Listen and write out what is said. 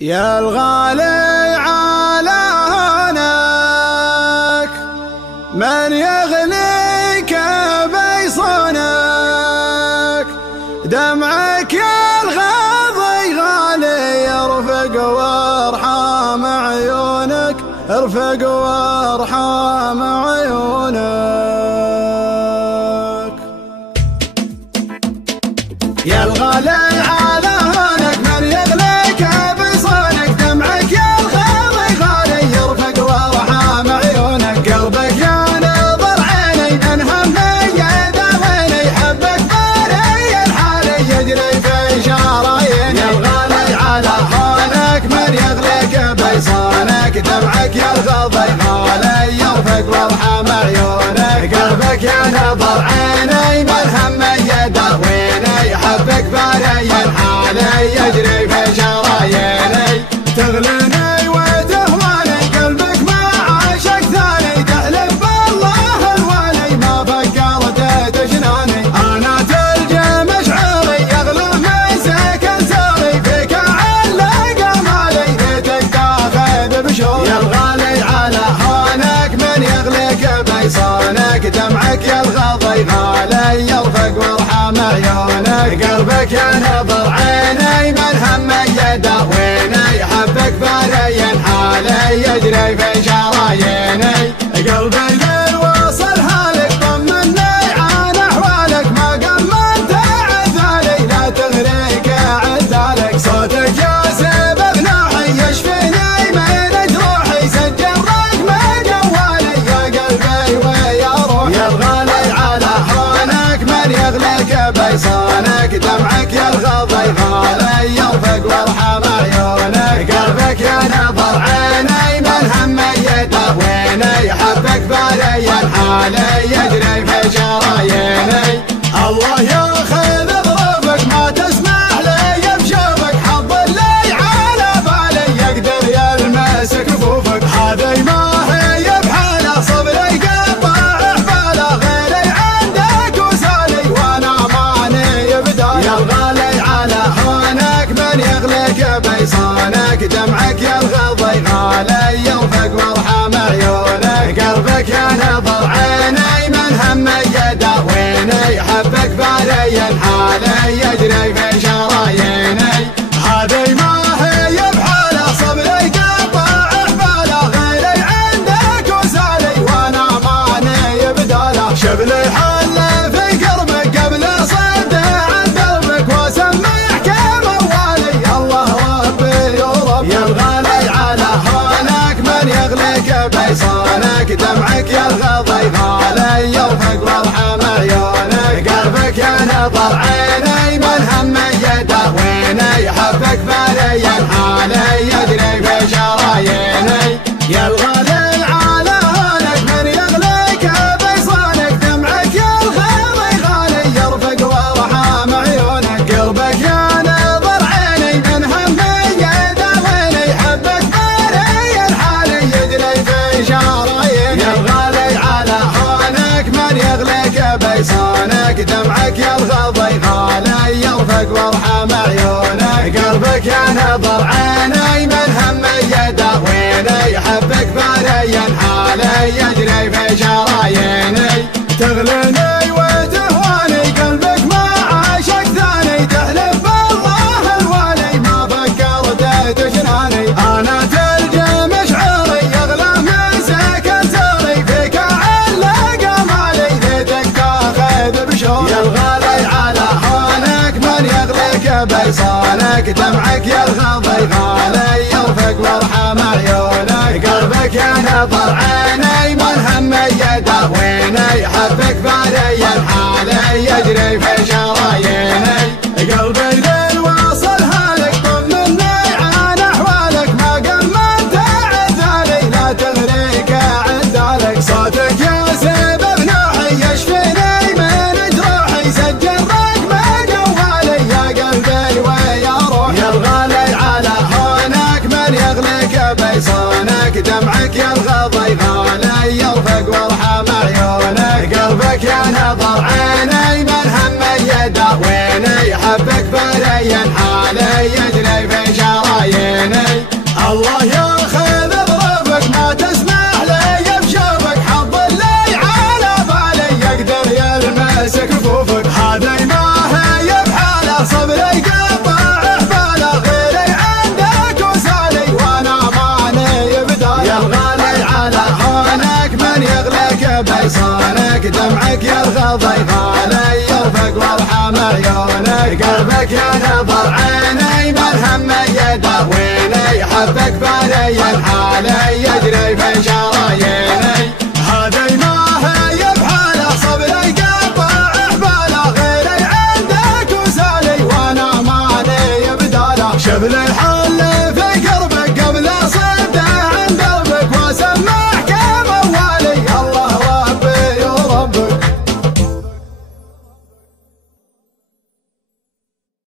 يا الغالي على هونك من يغليك بيصونك، دمعك يا الغاضي غالي يرفق وارحام عيونك، ارفق وارحام عيونك. يا الغالي على هونك من يغليك بيصونك، دمعك يا الغاضي غالي يرفق وارحام عيونك، قلبك يا نظر عيني من همي يداويني، حبك باري الحالي يجري في شراييني. يا الغالي على هونك من يغليك بيصونك، دمعك يا الغاضي غالي يرفق وارحام عيونك، قلبك يا نظر عيني من همي يداويني، حبك باري الحالي يجري في شراييني. تغليني وتهواني قلبك ما عاشق ثاني، تحلف بالله الوالي ما فكرت تجناني، انا تلجى مشعري يغلى من سكن ساري، فيك علق مالي ليتك تاخذ بشوري. يا الغالي على هونك من يغليك بيصونك، دمعك يا الغاضي غالي يرفق وارحام عيونك، قلبك يا نظر عيني من همي يداويني، حبك باري حالي يجري في شراييني. قلبي ليل وصل هالك طمني عن احوالك، ما قمنت عذالي لا تغريك عذالك، صوتك يا سبب نوحي يشفيني من جروحي، سجل رقم جوالي يا قلبي ويا روحي. يا الغالي على هونك من يغليك بيصونك، دمعك يا الغاضي غالي يرفق وارحام عيونك، قلبك يا نظر عيني من همي يداويني، حبك باري الحالي يجري في شراييني. الله ياخذ ظروفك ما تسمح لي بشوفك، حظ اللي على بالي يقدر يلمس كفوفك، هذي ما هي بحاله صبري قطع حباله، غيري عندك وسالي وانا ماني بداله. يا الغالي على هونك من يغليك بيصونك، دمعك يا الغاضي غالي يرفق وارحام عيونك، قلبك يا نظر عيني من همي يداويني، حبك باري الحالي يجري في شراييني. هذي ما هي بحاله صبري قطع حباله، غيري عندك وسالي وانا ماني بداله، شبلي حل في قربك قبل صد عن دربك، واسمعك موالي الله ربي ورب. يا الغالي على هونك من يغليك بيصونك، دمعك يا الغاضي غالي يرفق وارحام عيونك، قلبك يا نظر عيني من همي يداويني، حبك باري الحالي يجري في شراييني. يا الغالي على هونك من يغليك بيصونك، دمعك يا الغاضي غالي يرفق وارحام عيونك، قلبك يا نظر عيني من همي يداويني، حبك باري الحالي يجري في شراييني. يا الغالي على هونك من يغليك بيصونك، دمعك يا الغاضي غالي يرفق وارحام عيونك، قلبك يا نظر عيني من همي يداويني، حبك باري الحالي يجري في شراييني. تغليني وتهواني قلبك ما عاشق ثاني، تحلف بالله الوالي ما فكرت تجناني، انا تلجى مشعري يغلى من سكن ساري، فيك علق مالي ليتك تاخذ بشوري. يا الغالي على هونك من يغليك بيصونك، دمعك يا الغاضي غالي يرفق وارحام عيونك، قلبك يا نظر عيني من همي يداويني، حبك باري الحالي يجري في شراييني. قلبي ليل وصل هالك طمني عن احوالك، ما قمنت عذالي لا تغريك عذالك، صوتك يا سبب نوحي يشفيني من جروحي، سجل رقم جوالي يا قلبي ويا روحي. يا الغالي على هونك من يغليك بيصونك، دمعك يا الغاضي غالي يرفق وارحام عيونك، قلبك يا نظر عيني من همي يداويني، حبك باري الحالي يجري في شراييني. الله ياخذ ظروفك ما تسمح لي بشوفك حظ اللي على بالي يقدر يلمس كفوفك هذه ما هي بحاله صبري قطع حباله غيري عندك وسالي وانا ماني بدايه يا الغالي على هونك من يغلق بلسانك دمعك يرغض غالي يرفق وارحم عيونك قلبك ينظر عيني بالهم يداويني حبك بالي الحالي